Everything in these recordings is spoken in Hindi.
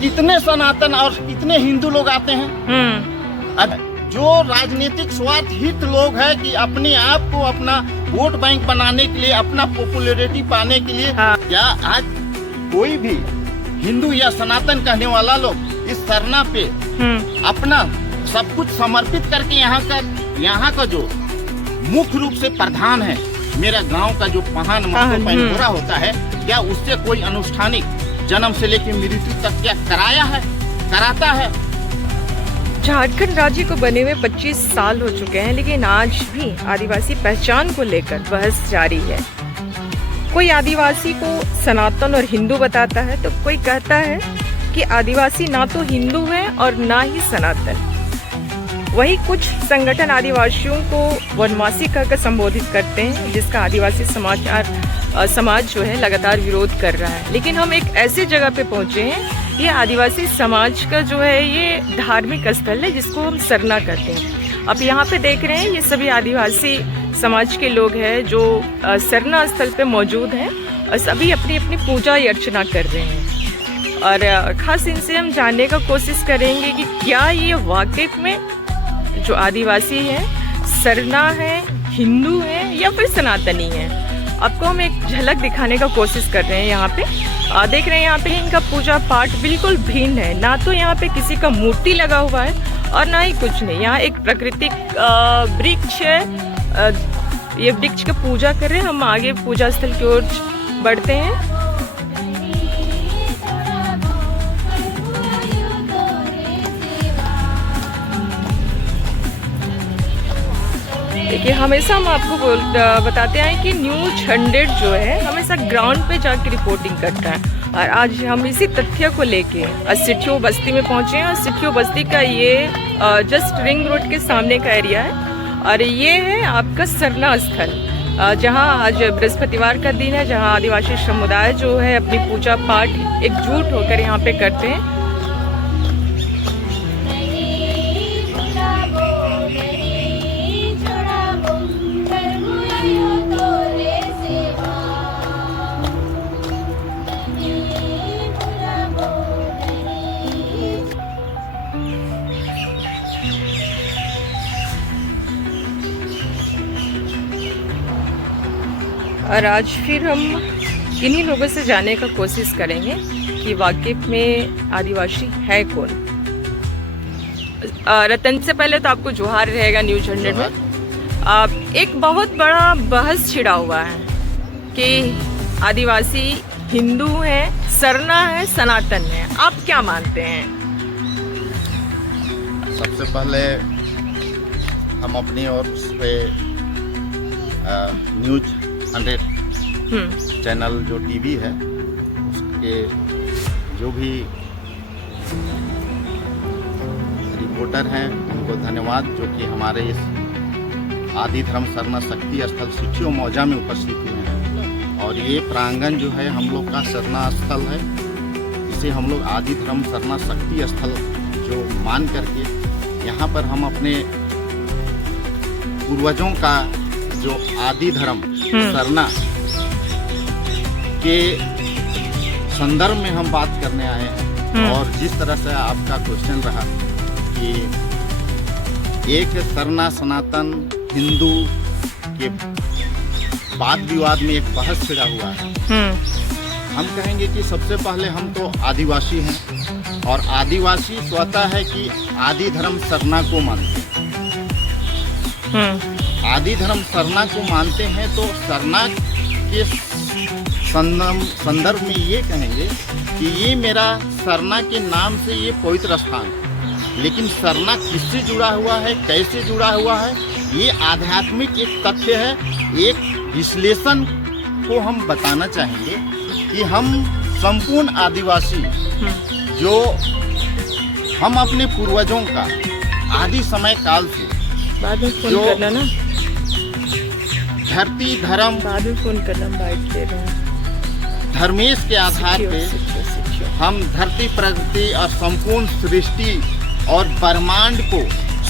कितने सनातन और कितने हिंदू लोग आते हैं। अब जो राजनीतिक स्वार्थ हित लोग हैं कि अपने आप को अपना वोट बैंक बनाने के लिए, अपना पॉपुलैरिटी पाने के लिए, क्या आज कोई भी हिंदू या सनातन कहने वाला लोग इस सरना पे अपना सब कुछ समर्पित करके यहाँ का जो मुख्य रूप से प्रधान है, मेरा गांव का जो महान महतो पैनगोरा होता है, क्या उससे कोई अनुष्ठानिक जन्म से लेकर मृत्यु तक क्या कराता है? झारखंड राज्य को बने हुए 25 साल हो चुके हैं, लेकिन आज भी आदिवासी पहचान को लेकर बहस जारी है। कोई आदिवासी को सनातन और हिंदू बताता है, तो कोई कहता है कि आदिवासी ना तो हिंदू है और ना ही सनातन। वही कुछ संगठन आदिवासियों को वनवासी कहकर संबोधित करते हैं, जिसका आदिवासी समाज जो है लगातार विरोध कर रहा है। लेकिन हम एक ऐसी जगह पे पहुंचे हैं, ये आदिवासी समाज का जो है ये धार्मिक स्थल है, जिसको हम सरना कहते हैं। अब यहाँ पे देख रहे हैं ये सभी आदिवासी समाज के लोग हैं जो सरना स्थल पे मौजूद हैं और सभी अपनी अपनी पूजा अर्चना कर रहे हैं। और खास इनसे हम जानने का कोशिश करेंगे कि क्या ये वाकई में जो आदिवासी है सरना है, हिंदू है या फिर सनातनी है। आपको हम एक झलक दिखाने का कोशिश कर रहे हैं। यहाँ पे देख रहे हैं, यहाँ पे इनका पूजा पाठ बिल्कुल भिन्न है। ना तो यहाँ पे किसी का मूर्ति लगा हुआ है और ना ही कुछ नहीं। यहाँ एक प्राकृतिक वृक्ष है, ये वृक्ष का पूजा कर रहे हैं। हम आगे पूजा स्थल की ओर बढ़ते हैं। देखिए, हमेशा हम आपको बताते हैं कि न्यूज़ 100 जो है हमेशा ग्राउंड पे जाकर रिपोर्टिंग करता है। और आज हम इसी तथ्य को लेके सिट्ठियो बस्ती में पहुंचे हैं। और सिट्ठियो बस्ती का ये जस्ट रिंग रोड के सामने का एरिया है और ये है आपका सरना स्थल, जहां आज बृहस्पतिवार का दिन है, जहां आदिवासी समुदाय जो है अपनी पूजा पाठ एकजुट होकर यहाँ पे करते हैं। और आज फिर हम इन्हीं लोगों से जानने का कोशिश करेंगे कि वाकई में आदिवासी है कौन। रतन, से पहले तो आपको जोहार रहेगा न्यूज़ 100 में। एक बहुत बड़ा बहस छिड़ा हुआ है कि आदिवासी हिंदू है, सरना है, सनातन है। आप क्या मानते हैं? सबसे पहले हम अपनी ओर से न्यूज़ 100 चैनल जो टीवी है उसके जो भी रिपोर्टर हैं उनको धन्यवाद, जो कि हमारे इस आदि धर्म सरना शक्ति स्थल सिट्ठियो मौजा में उपस्थित हुए हैं। और ये प्रांगण जो है हम लोग का सरना स्थल है, इसे हम लोग आदि धर्म सरना शक्ति स्थल जो मान करके यहाँ पर हम अपने पूर्वजों का जो आदि धर्म सरना के संदर्भ में हम बात करने आए हैं। और जिस तरह से आपका क्वेश्चन रहा कि एक सरना सनातन हिंदू के वाद विवाद में एक बहस छिड़ा हुआ है। हम कहेंगे कि सबसे पहले हम तो आदिवासी हैं और आदिवासी स्वतः है कि आदि धर्म सरना को मानते हैं। आदि धर्म सरना को मानते हैं, तो सरना के संदर्भ में ये कहेंगे कि ये मेरा सरना के नाम से ये पवित्र स्थान है। लेकिन सरना किससे जुड़ा हुआ है, कैसे जुड़ा हुआ है, ये आध्यात्मिक एक तथ्य है। एक विश्लेषण को हम बताना चाहेंगे कि हम संपूर्ण आदिवासी जो हम अपने पूर्वजों का आदि समय काल से बाद में फोन करना ना, धरती धर्म बाद में फोन करना, बाइट दे रहे हैं, धर्मेश के आधार पे हम धरती प्रगति और संपूर्ण सृष्टि और ब्रह्मांड को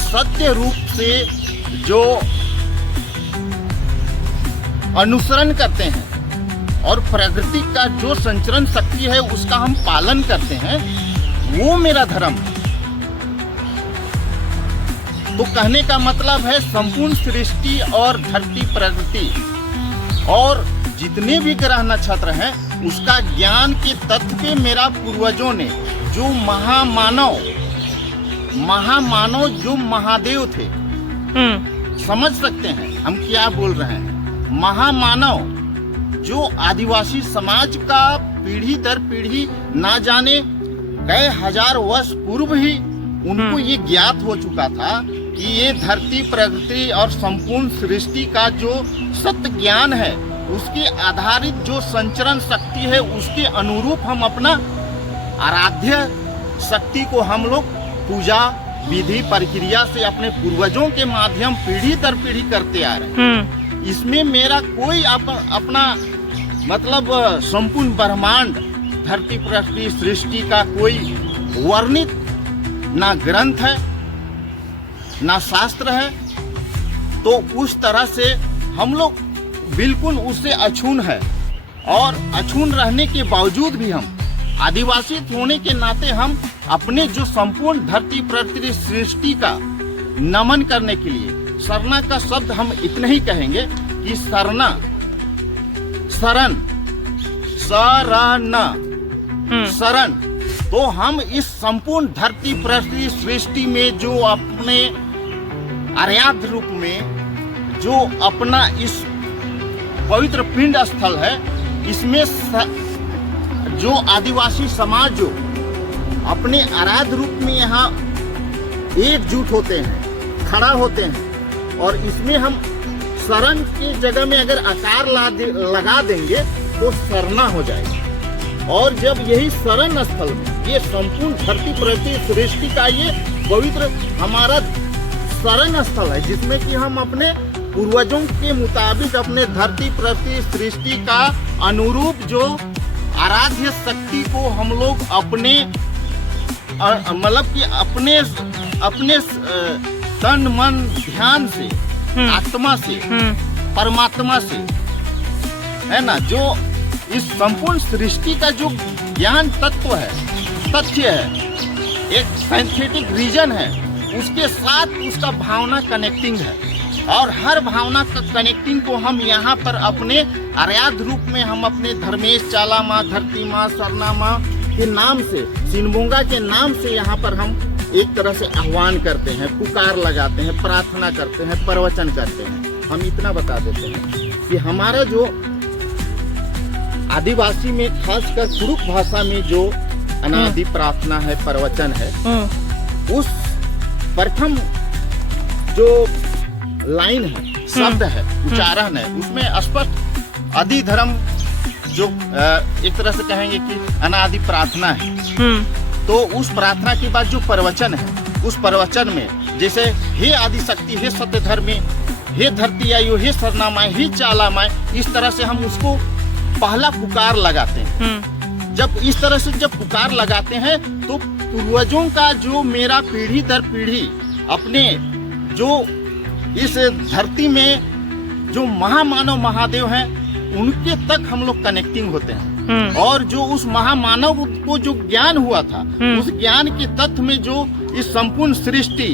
सत्य रूप से जो अनुसरण करते हैं और प्रकृति का जो संचरण शक्ति है उसका हम पालन करते हैं, वो मेरा धर्म है। तो कहने का मतलब है संपूर्ण सृष्टि और धरती प्रकृति और जितने भी ग्रह नक्षत्र हैं उसका ज्ञान के तत्व पे मेरा पूर्वजों ने जो महामानव जो महादेव थे, समझ सकते हैं हम क्या बोल रहे हैं। महामानव जो आदिवासी समाज का पीढ़ी दर पीढ़ी ना जाने कई हजार वर्ष पूर्व ही उनको ये ज्ञात हो चुका था कि ये धरती प्रकृति और संपूर्ण सृष्टि का जो सत्य ज्ञान है उसके आधारित जो संचरण शक्ति है उसके अनुरूप हम अपना आराध्य शक्ति को हम लोग पूजा विधि प्रक्रिया से अपने पूर्वजों के माध्यम पीढ़ी दर पीढ़ी करते आ रहे हैं। इसमें मेरा कोई अपना मतलब संपूर्ण ब्रह्मांड धरती प्रकृति सृष्टि का कोई वर्णित ना ग्रंथ है ना शास्त्र है। तो उस तरह से हम लोग बिल्कुल उससे अछून है और अछून रहने के बावजूद भी हम आदिवासी होने के नाते हम अपने जो संपूर्ण धरती प्रकृति सृष्टि का नमन करने के लिए सरना का शब्द हम इतना ही कहेंगे कि सरना शरण शरण। तो हम इस संपूर्ण धरती प्रकृति सृष्टि में जो अपने आराध्य रूप में जो अपना इस पवित्र पिंड स्थल है इसमें जो आदिवासी समाज जो अपने आराध्य रूप में यहाँ एकजुट होते हैं, खड़ा होते हैं और इसमें हम शरण की जगह में अगर आकार लगा देंगे तो सरना हो जाएगा। और जब यही शरण स्थल में ये संपूर्ण धरती प्रकृति सृष्टि का ये पवित्र हमारा शरण स्थल है जिसमें कि हम अपने पूर्वजों के मुताबिक अपने धरती प्रकृति सृष्टि का अनुरूप जो आराध्य शक्ति को हम लोग अपने मतलब कि अपने तन मन ध्यान से आत्मा से परमात्मा से है ना, जो इस संपूर्ण सृष्टि का जो ज्ञान तत्व है, तथ्य है, एक साइंटिफिक रीजन है, उसके साथ उसका भावना कनेक्टिंग है और हर भावना का कनेक्टिंग को हम यहाँ पर अपने आराध्य रूप में हम अपने धर्मेश चाला माँ, धरती माँ, सरना माँ के नाम से, सिनबोंगा के नाम से यहाँ पर हम एक तरह से आह्वान करते हैं, पुकार लगाते हैं, प्रार्थना करते हैं, प्रवचन करते हैं। हम इतना बता देते हैं कि हमारा जो आदिवासी में खासकर कुरुक भाषा में जो अनादि प्रार्थना है, प्रवचन है, उस प्रथम जो लाइन है, शब्द है, उच्चारण है, उसमें स्पष्ट आदि धर्म जो एक तरह से कहेंगे कि अनादि प्रार्थना है। तो उस प्रार्थना के बाद जो प्रवचन है, उस प्रवचन में जैसे हे आदि शक्ति, हे सत्य धर्मी, हे धरती आयु, हे सरना माए, हे चाला माए, इस तरह से हम उसको पहला पुकार लगाते हैं। जब इस तरह से जब पुकार लगाते हैं तो पूर्वजों का जो मेरा पीढ़ी दर पीढ़ी अपने जो इस धरती में जो महामानव महादेव हैं उनके तक हम लोग कनेक्टिंग होते हैं और जो उस महामानव को जो ज्ञान हुआ था उस ज्ञान के तत्व में जो इस संपूर्ण सृष्टि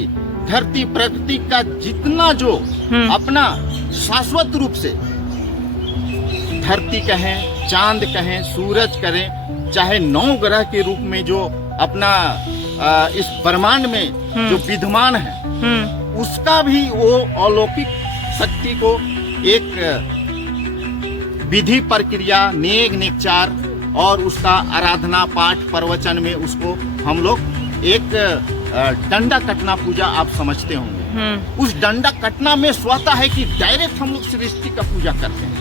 धरती प्रकृति का जितना जो अपना शाश्वत रूप से धरती कहें, चांद कहें, सूरज करें, चाहे 9 ग्रह के रूप में जो अपना इस ब्रह्मांड में जो विद्यमान है, उसका भी वो अलौकिक शक्ति को एक विधि प्रक्रिया, नेग नेकचार और उसका आराधना पाठ प्रवचन में उसको हम लोग एक डंडा कटना पूजा आप समझते होंगे। उस डंडा कटना में स्वतः है कि डायरेक्ट हम लोग सृष्टि का पूजा करते हैं।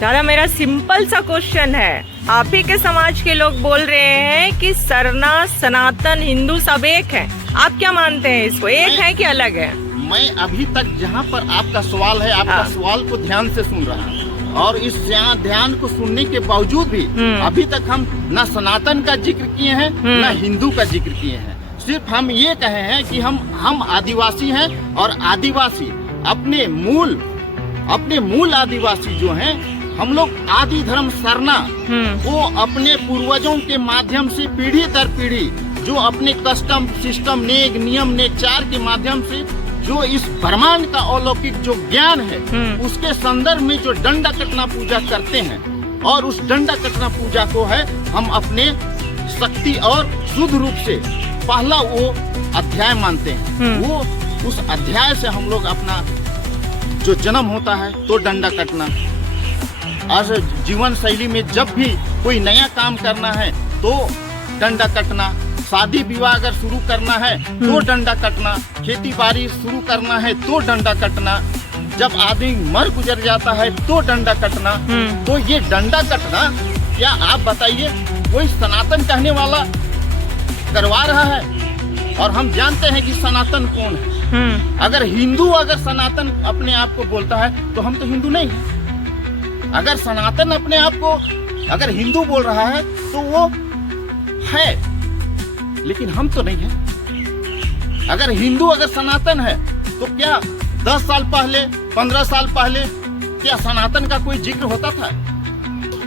दादा, मेरा सिंपल सा क्वेश्चन है, आप ही के समाज के लोग बोल रहे हैं कि सरना सनातन हिंदू सब एक है, आप क्या मानते हैं इसको, एक है कि अलग है? मैं अभी तक जहाँ पर आपका सवाल है, आपका सवाल को ध्यान से सुन रहा हूँ और इस ध्यान को सुनने के बावजूद भी अभी तक हम न सनातन का जिक्र किए हैं न हिंदू का जिक्र किए हैं। सिर्फ हम ये कहे हैं कि हम आदिवासी हैं और आदिवासी अपने मूल आदिवासी जो हैं, हम लोग आदि धर्म सरना को अपने पूर्वजों के माध्यम से पीढ़ी दर पीढ़ी जो अपने कस्टम सिस्टम नेक नियम नेचार के माध्यम से जो इस ब्रह्मांड का अलौकिक जो ज्ञान है उसके संदर्भ में जो डंडा कटना पूजा करते हैं, और उस डंडा कटना पूजा को है हम अपने शक्ति और शुद्ध रूप से पहला वो अध्याय मानते हैं। वो उस अध्याय से हम लोग अपना जो जन्म होता है तो डंडा कटना, और जीवन शैली में जब भी कोई नया काम करना है तो डंडा कटना, शादी विवाह अगर शुरू करना है तो डंडा कटना, खेती बाड़ी शुरू करना है तो डंडा कटना, जब आदमी मर गुजर जाता है तो डंडा कटना। तो ये डंडा कटना क्या आप बताइए कोई सनातन कहने वाला करवा रहा है? और हम जानते हैं कि सनातन कौन है। अगर हिंदू अगर सनातन अपने आप को बोलता है तो हम तो हिंदू नहीं है। अगर सनातन अपने आप को अगर हिंदू बोल रहा है तो वो है, लेकिन हम तो नहीं है। अगर हिंदू अगर सनातन है तो क्या 10 साल पहले 15 साल पहले क्या सनातन का कोई जिक्र होता था?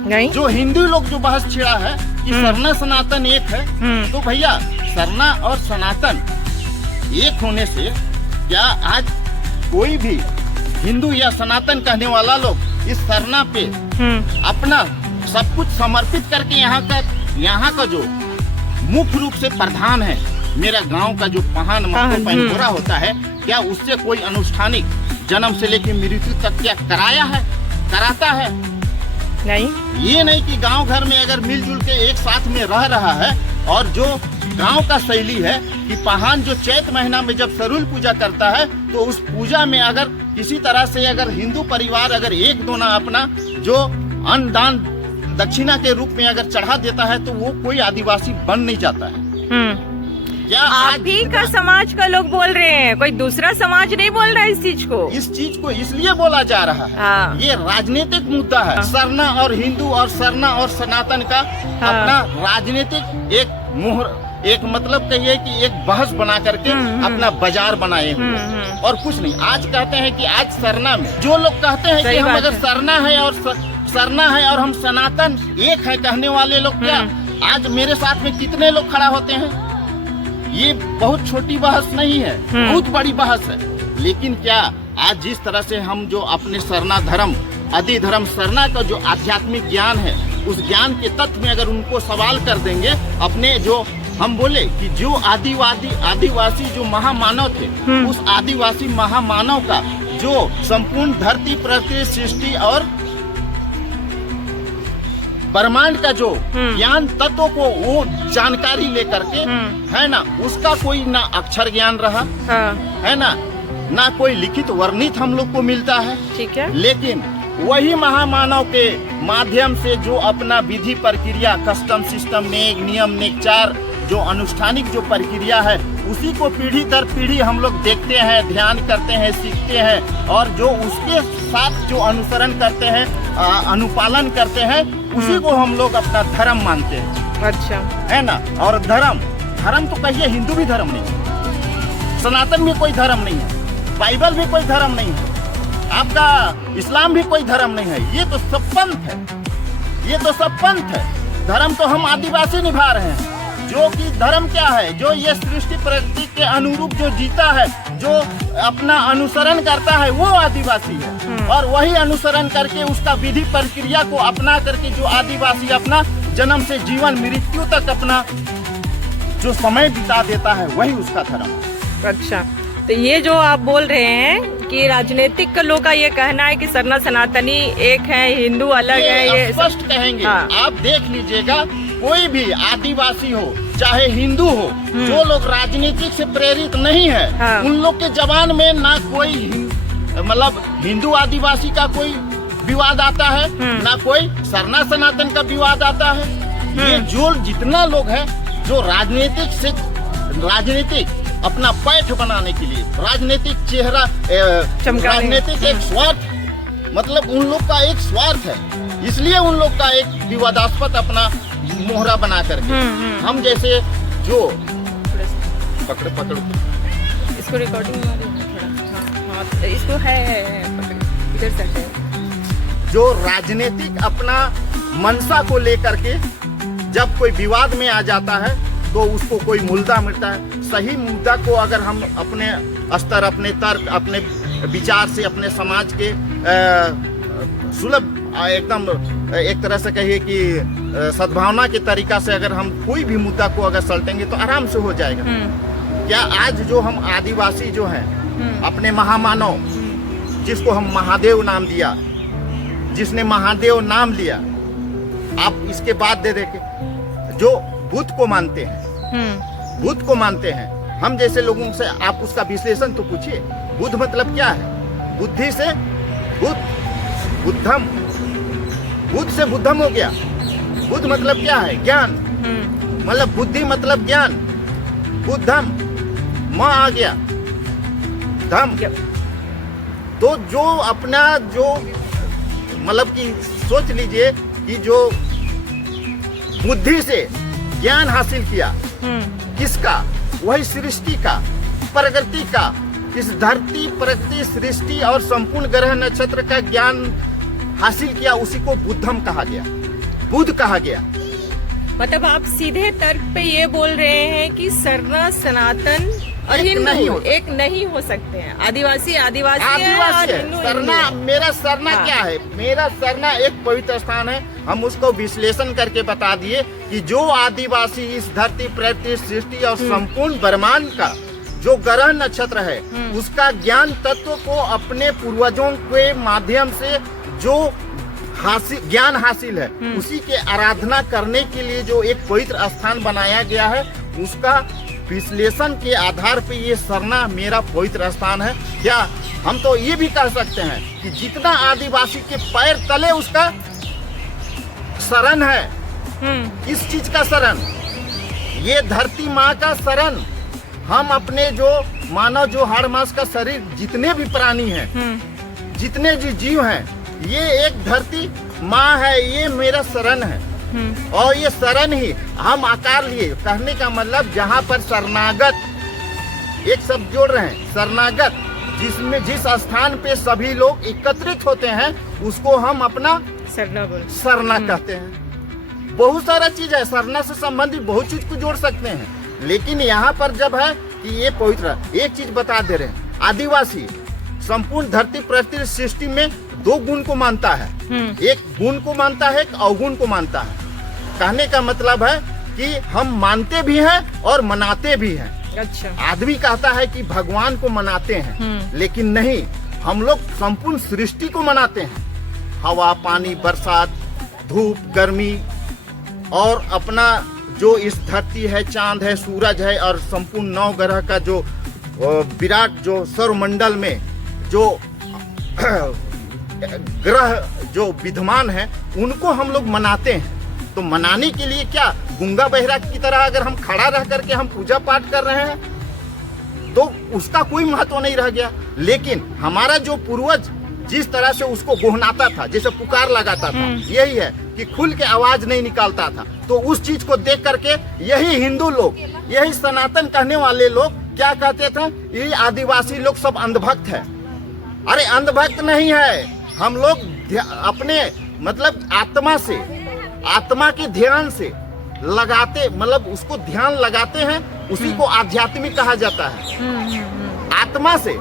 नहीं। जो हिंदू लोग जो बहस छिड़ा है कि सरना सनातन एक है, तो भैया सरना और सनातन एक होने से क्या आज कोई भी हिंदू या सनातन कहने वाला लोग इस सरना पे अपना सब कुछ समर्पित करके यहाँ का जो मुख्य रूप से प्रधान है मेरा गांव का जो पहान महतो पैनगोरा होता है, क्या उससे कोई अनुष्ठानिक जन्म से लेकर मृत्यु तक क्या कराया है, कराता है? नहीं। ये नहीं कि गांव घर में अगर मिलजुल के एक साथ में रह रहा है, और जो गांव का शैली है कि पहान जो चैत महीना में जब सरूल पूजा करता है तो उस पूजा में अगर किसी तरह से अगर हिंदू परिवार अगर एक दोना अपना जो अन्न दान दक्षिणा के रूप में अगर चढ़ा देता है तो वो कोई आदिवासी बन नहीं जाता है। क्या आप ही का समाज का लोग बोल रहे हैं, कोई दूसरा समाज नहीं बोल रहा है इस चीज को इसलिए बोला जा रहा है। ये राजनीतिक मुद्दा है। सरना और हिंदू और सरना और सनातन का अपना राजनीतिक एक मतलब कहिए कि एक बहस बना करके अपना बाजार बनाए हुए, और कुछ नहीं। आज कहते हैं कि आज सरना में जो लोग कहते हैं कि हम अगर सरना है और हम सनातन एक है कहने वाले लोग, क्या आज मेरे साथ में कितने लोग खड़ा होते हैं? ये बहुत छोटी बहस नहीं है, बहुत बड़ी बहस है। लेकिन क्या आज जिस तरह से हम जो अपने सरना धर्म आदि धर्म सरना का जो आध्यात्मिक ज्ञान है उस ज्ञान के तत्व में अगर उनको सवाल कर देंगे, अपने जो हम बोले कि जो आदिवासी जो महामानव थे, उस आदिवासी महामानव का जो संपूर्ण धरती प्रकृति सृष्टि और ब्रह्मांड का जो ज्ञान तत्वों को वो जानकारी लेकर के है ना, उसका कोई ना अक्षर ज्ञान रहा है ना कोई लिखित वर्णित हम लोग को मिलता है। ठीक है। लेकिन वही महामानव के माध्यम से जो अपना विधि प्रक्रिया कस्टम सिस्टम नियम नेचार जो अनुष्ठानिक जो प्रक्रिया है उसी को पीढ़ी दर पीढ़ी हम लोग देखते हैं, ध्यान करते हैं, सीखते हैं, और जो उसके साथ जो अनुसरण करते हैं, अनुपालन करते हैं, उसी को हम लोग अपना धर्म मानते हैं। अच्छा है ना। और धर्म तो कहिए हिंदू भी धर्म नहीं है, सनातन भी कोई धर्म नहीं है, बाइबल भी कोई धर्म नहीं है, आपका इस्लाम भी कोई धर्म नहीं है। ये तो सब पंथ है, ये तो सब पंथ है। धर्म तो हम आदिवासी निभा रहे हैं, जो कि धर्म क्या है, जो ये सृष्टि प्रकृति के अनुरूप जो जीता है, जो अपना अनुसरण करता है, वो आदिवासी है। और वही अनुसरण करके उसका विधि प्रक्रिया को अपना करके जो आदिवासी अपना जन्म से जीवन मृत्यु तक अपना जो समय बिता देता है, वही उसका धर्म। अच्छा, तो ये जो आप बोल रहे हैं कि राजनीतिक लोगों का ये कहना है कि सरना सनातनी एक है, हिंदू अलग है, ये स्पष्ट कहेंगे। हाँ। आप देख लीजिएगा, कोई भी आदिवासी हो चाहे हिंदू हो, जो लोग राजनीतिक से प्रेरित नहीं है, हाँ। उन लोग के जबान में ना कोई मतलब हिंदू आदिवासी का कोई विवाद आता है, ना कोई सरना सनातन का विवाद आता है। ये जो जितना लोग है जो राजनीतिक अपना पैठ बनाने के लिए, राजनीतिक चेहरा राजनीतिक एक स्वार्थ, मतलब उन लोग का एक स्वार्थ है, इसलिए उन लोग का एक विवादास्पद अपना मोहरा बना करके हम जैसे जो पकड़ इसको रिकॉर्डिंग थोड़ा इसको है इधर से है। जो राजनीतिक अपना मनसा को लेकर के जब कोई विवाद में आ जाता है तो उसको कोई मुद्दा मिलता है। सही मुद्दा को अगर हम अपने स्तर, अपने तर्क, अपने विचार से, अपने समाज के सुलभ एकदम एक तरह से कहिए कि सद्भावना के तरीका से अगर हम कोई भी मुद्दा को अगर सलटेंगे तो आराम से हो जाएगा। क्या आज जो हम आदिवासी जो हैं, अपने महामानव, जिसको हम महादेव नाम दिया, जिसने महादेव नाम लिया, आप इसके बाद दे देखे जो बुद्ध को मानते हैं, बुद्ध को मानते हैं, हम जैसे लोगों से आप उसका विश्लेषण तो पूछिए। बुद्ध मतलब क्या है? बुद्धि से बुद्ध, बुद्धम, बुद्ध से बुद्धम हो गया। बुद्ध मतलब क्या है? ज्ञान, मतलब बुद्धि मतलब ज्ञान, बुद्धम, म आ गया, धम। तो जो अपना जो मतलब कि सोच लीजिए कि जो बुद्धि से ज्ञान हासिल किया, किसका? वही सृष्टि का, प्रकृति का, इस धरती, प्रकृति, सृष्टि और संपूर्ण ग्रह नक्षत्र का ज्ञान हासिल किया, उसी को बुद्धम कहा गया, बुद्ध कहा गया। मतलब आप सीधे तर्क पे ये बोल रहे हैं कि सरना, सनातन और हिंदू एक नहीं हो सकते हैं। आदिवासी आदिवासी है और हिंदू सरना, मेरा सरना क्या है? मेरा सरना एक पवित्र स्थान है। हम उसको विश्लेषण करके बता दिए कि जो आदिवासी इस धरती, प्रकृति, सृष्टि और संपूर्ण ब्रह्मांड का जो ग्रह नक्षत्र है, उसका ज्ञान तत्व को अपने पूर्वजों के माध्यम से जो ज्ञान हासिल है, उसी के आराधना करने के लिए जो एक पवित्र स्थान बनाया गया है, उसका विश्लेषण के आधार पे ये सरना मेरा पवित्र स्थान है। क्या हम तो ये भी कह सकते हैं कि जितना आदिवासी के पैर तले उसका शरण है, इस चीज का शरण, ये धरती माँ का शरण, हम अपने जो मानव, जो हाड़ मांस का शरीर, जितने भी प्राणी हैं, जितने जो जीव हैं, ये एक धरती माँ है, ये मेरा शरण है। और ये शरण ही हम आकार लिए। कहने का मतलब जहाँ पर शरणागत, एक शब्द जोड़ रहे हैं, शरणागत, जिसमें जिस स्थान पे सभी लोग एकत्रित होते हैं, उसको हम अपना सरना कहते हैं। बहुत सारा चीज है, सरना से संबंधित बहुत चीज को जोड़ सकते हैं, लेकिन यहाँ पर जब है कि ये पवित्र, एक चीज बता दे रहे हैं, आदिवासी संपूर्ण धरती, प्रकृति, सृष्टि में दो गुण को मानता है। एक गुण को मानता है, एक अवगुण को मानता है। कहने का मतलब है कि हम मानते भी हैं और मनाते भी हैं। अच्छा। आदमी कहता है कि भगवान को मनाते हैं, लेकिन नहीं, हम लोग संपूर्ण सृष्टि को मनाते हैं। हवा, पानी, बरसात, धूप, गर्मी और अपना जो इस धरती है, चांद है, सूरज है और संपूर्ण 9 ग्रह का जो विराट जो सौरमंडल में जो ग्रह जो विद्यमान है, उनको हम लोग मनाते हैं। तो मनाने के लिए क्या, गूंगा बहरा की तरह अगर हम खड़ा रह करके हम पूजा पाठ कर रहे हैं तो उसका कोई महत्व नहीं रह गया। लेकिन हमारा जो पूर्वज जिस तरह से उसको गोहनाता था, जैसे पुकार लगाता था, यही है कि खुल के आवाज नहीं निकालता था, तो उस चीज को देख करके यही हिंदू लोग, यही सनातन कहने वाले लोग क्या कहते थे, ये आदिवासी लोग सब अंधभक्त है। अरे अंधभक्त नहीं है, हम लोग अपने मतलब आत्मा से, आत्मा के ध्यान से लगाते, मतलब उसको ध्यान लगाते हैं, उसी को आध्यात्मिक कहा जाता है। आत्मा से,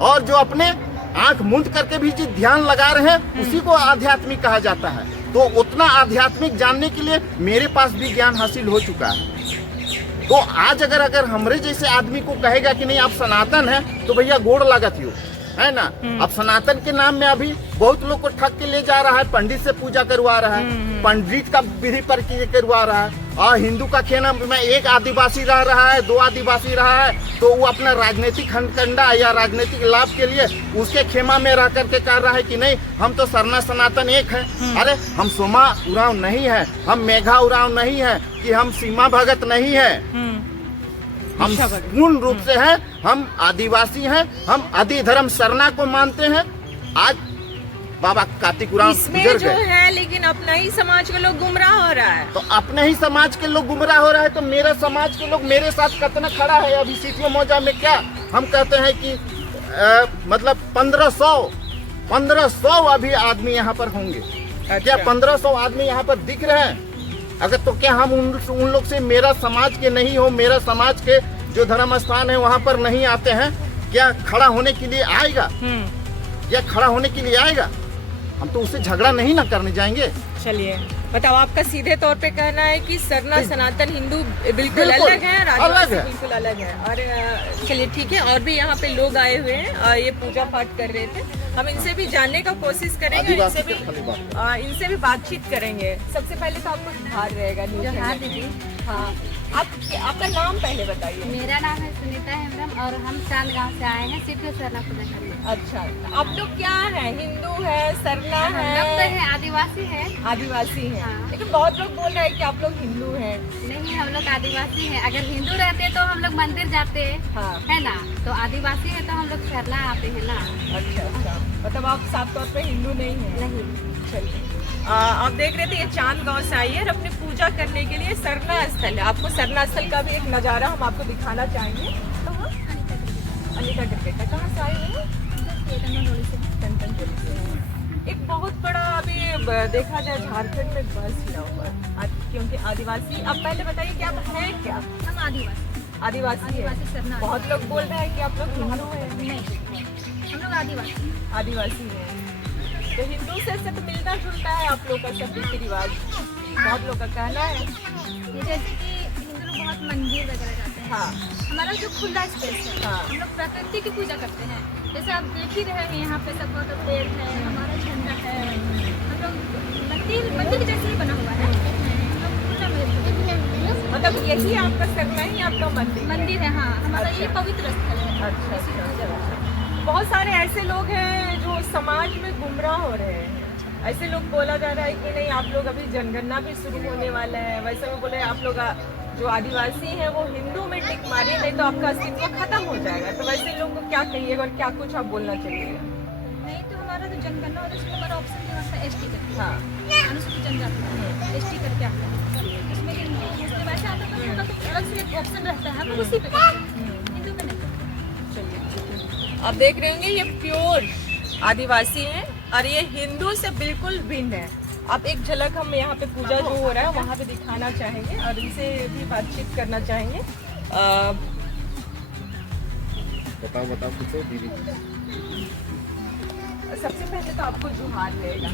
और जो अपने आंख मूंद करके भी जो ध्यान लगा रहे हैं, उसी को आध्यात्मिक कहा जाता है। तो उतना आध्यात्मिक जानने के लिए मेरे पास भी ज्ञान हासिल हो चुका है। तो आज अगर हमरे जैसे आदमी को कहेगा कि नहीं आप सनातन है, तो भैया गोड़ लागत हो, है ना। अब सनातन के नाम में अभी बहुत लोग को ठग के ले जा रहा है, पंडित से पूजा करवा रहा है, पंडित का विधि पर करवा रहा है, और हिंदू का खेना में एक आदिवासी रह रहा है, 2 आदिवासी रहा है, तो वो अपना राजनीतिक हथकंडा या राजनीतिक लाभ के लिए उसके खेमा में रह करके कर रहा है कि नहीं हम तो सरना सनातन एक है। अरे हम सोमा उरांव नहीं है, हम मेघा उरांव नहीं है, कि हम सीमा भगत नहीं है, हम पूर्ण रूप से हैं, हम आदिवासी हैं, हम आदि धर्म सरना को मानते हैं। आज बाबा कार्तिक उरांव गुजर गए है, लेकिन अपना ही समाज के लोग गुमराह हो रहा है। तो अपने ही समाज के लोग गुमराह हो रहा है, तो मेरे समाज के लोग मेरे साथ कितना खड़ा है। अभी सीटियों मौजा में क्या हम कहते हैं कि मतलब 1500 अभी आदमी यहाँ पर होंगे। क्या 1500 आदमी यहाँ पर दिख रहे हैं? अगर तो क्या हम उन लोग से मेरा समाज के नहीं हो, मेरा समाज के जो धर्म स्थान है वहाँ पर नहीं आते हैं, क्या खड़ा होने के लिए आएगा? या खड़ा होने के लिए आएगा? हम तो उससे झगड़ा नहीं ना करने जाएंगे। चलिए बताओ, आपका सीधे तौर पे कहना है कि सरना सनातन हिंदू बिल्कुल अलग है, आदिवासी बिल्कुल अलग है। और चलिए ठीक है, और भी यहाँ पे लोग आए हुए हैं और ये पूजा पाठ कर रहे थे, हम इनसे भी जानने का कोशिश करेंगे, इनसे भी बातचीत करेंगे। सबसे पहले तो आपको जोहार रहेगा। जोहार दीदी। हाँ, आपका नाम पहले बताइए। मेरा नाम है सुनीता हेम्ब्रम और हम चांद गांव से आए हैं सिर्फ सरना पूजा करने। अच्छा, आप लोग क्या हैं? हिंदू है, सरना है? हम लोग तो है आदिवासी है। आदिवासी है। हाँ। लेकिन बहुत लोग बोल रहे हैं कि आप लोग हिंदू हैं। नहीं, हम लोग आदिवासी हैं। अगर हिंदू रहते तो हम लोग मंदिर जाते हाँ। है ना, तो आदिवासी है तो हम लोग सरना आते हैं ना। अच्छा, मतलब आप साफ तौर पे हिंदू नहीं है? नहीं। चलिए, आप देख रहे थे ये चांद गांव से आई है और अपनी पूजा करने के लिए सरना स्थल है। आपको सरना स्थल का भी एक नज़ारा हम आपको दिखाना चाहेंगे। अनिता क्रिकेट है, कहाँ से आई है? एक बहुत बड़ा अभी देखा जाए झारखंड में बस हिला हुआ, क्योंकि आदिवासी। अब पहले बताइए कि आप हैं क्या? हम आदिवासी। आदिवासी है। सरना। बहुत लोग बोल रहे हैं कि आप लोग हिंदू हैं। हम लोग आदिवासी। आदिवासी है तो हिंदू से तो मिलना जुलता है आप लोग का सब रीति रिवाज। बहुत लोग का कहना है ये जैसे कि हिंदू लोग बहुत मंदिर वगैरह जाते हैं। हाँ। हमारा जो खुला स्पेस है, हाँ। हम लोग प्रकृति की पूजा करते हैं। जैसे आप देख ही रहे हैं यहाँ पे सब बहुत पेड़ है, हमारा झंडा है, हम लोग मंदिर जैसे ही बना हुआ है। हम लोग खुला में मतलब यही आपका सरना ही आपका मंदिर है। हाँ, हमारा ये अच्छा। पवित्र स्थल है। अच्छा। बहुत सारे ऐसे लोग हैं जो समाज में गुमराह हो रहे हैं। ऐसे लोग बोला जा रहा है कि नहीं, आप लोग अभी जनगणना भी शुरू होने वाला है, वैसे में बोले आप लोग जो आदिवासी हैं वो हिंदू में टिक मारिए, नहीं तो आपका अस्तित्व खत्म हो जाएगा। तो वैसे लोगों को क्या कहिएगा और क्या कुछ आप बोलना चाहिए? नहीं, तो हमारा जो जनगणना होता है उसमें हमारा ऑप्शन जो होता है ST करके। हाँ। अनुसूचित जनजाति ST करके आता है। उसमें वैसे आता है तो अलग से एक ऑप्शन रहता है, हम उसी पे करते हैं, हिंदू में नहीं करते। चलिए, आप देख रहे होंगे ये प्योर आदिवासी हैं और ये हिंदू से बिल्कुल भिन्न है। आप एक झलक हम यहाँ पे पूजा जो हो रहा है वहाँ पे दिखाना चाहेंगे और इनसे भी बातचीत करना चाहेंगे। बताओ कुछ दीदी। सबसे पहले तो आपको जोहार रहेगा।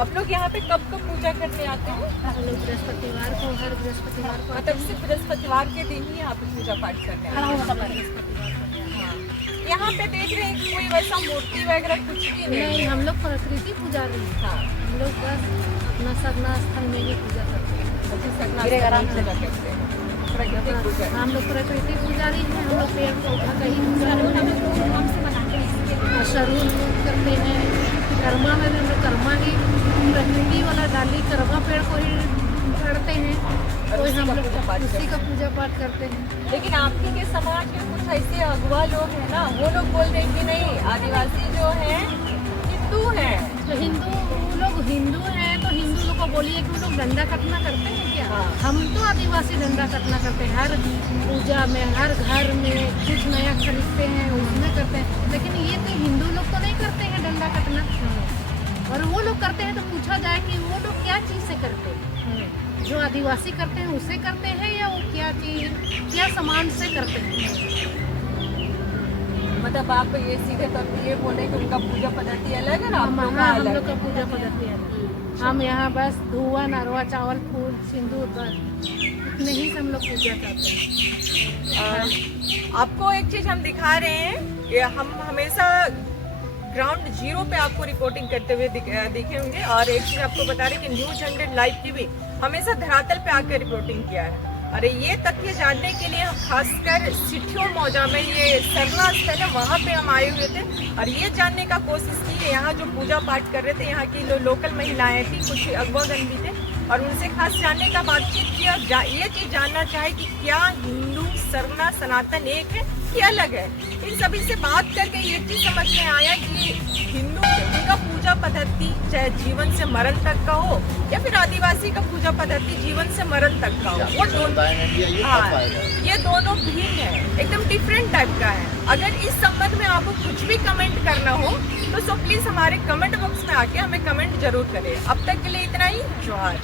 आप लोग यहाँ पे कब पूजा करने आते हैं? हम लोग बृहस्पतिवार को, हर बृहस्पतिवार को। मतलब सिर्फ बृहस्पतिवार के दिन ही यहाँ पे पूजा पाठ करने आते हैं? यहाँ पे देख रहे हैं कि कोई वैसा मूर्ति वगैरह कुछ भी नहीं, हम लोग प्रकृति पूजा नहीं। हाँ, हम लोग बस अपना सरना स्थल में ही पूजा करते हैं। हम लोग प्रकृति पुजारी हैं। हम लोग पेड़ पौधा का ही धूमधाम से मनाते हैं। शरून करते हैं, कर्मा में भी हम लोग कर्मा ही प्रकृति वाला डाली कर्मा पेड़ को ही करते हैं, तो हम लोग उसी का पूजा पाठ करते हैं। लेकिन आपके के समाज के कुछ ऐसे अगुआ लोग हैं ना, वो लोग बोल रहे हैं कि नहीं, आदिवासी जो है हिंदू हैं। तो वो लोग हिंदू हैं तो हिंदू लोग को बोलिए कि वो लोग डंडा कटना करते हैं क्या? हाँ। हम तो आदिवासी डंडा कटना करते हैं, हर पूजा में, हर घर में कुछ नया खरीदते हैं, उसमें करते हैं। लेकिन ये तो हिंदू लोग तो नहीं करते हैं डंडा कटना, और वो लोग करते हैं तो पूछा जाए कि वो लोग क्या चीज़ से करते हैं? जो आदिवासी करते हैं उसे करते हैं या वो क्या सामान से करते हैं? मतलब आप ये सीधे तौर पे ये बोले कि उनका पूजा पद्धति अलग है ना, हम लोग का पूजा पद्धति अलग। हम यहाँ बस धुआं, नरवा, चावल, फूल, सिंदूर, बस इतने ही से हम लोग पूजा करते हैं। आपको एक चीज हम दिखा रहे हैं, ये हम हमेशा ग्राउंड जीरो पे आपको रिपोर्टिंग करते हुए दिखे होंगे। और एक चीज आपको बता रहे कि न्यूज 100 लाइव की भी हमेशा धरातल पे आकर रिपोर्टिंग किया है। अरे ये तथ्य जानने के लिए हम खासकर सिठियों मौजा में ये सरना स्थल है वहाँ पे हम आए हुए थे और ये जानने का कोशिश की है, यहाँ जो पूजा पाठ कर रहे थे यहाँ की लोकल महिलाएं थी, कुछ अगवागन भी थे, और उनसे खास जानने का बातचीत किया। ये चीज जानना चाहे कि क्या हिंदू, सरना, सनातन एक है कि अलग है। इन सभी से बात करके ये चीज समझ में आया कि हिंदू उनका पूजा पद्धति चाहे जीवन से मरण तक का हो या फिर आदिवासी का पूजा पद्धति जीवन से मरण तक का हो, वो दोनों ये दोनों भिन्न है, एकदम डिफरेंट टाइप का है। अगर इस संबंध में आपको कुछ भी कमेंट करना हो तो प्लीज हमारे कमेंट बॉक्स में आके हमें कमेंट जरूर करें। अब तक के लिए इतना ही। जोहार।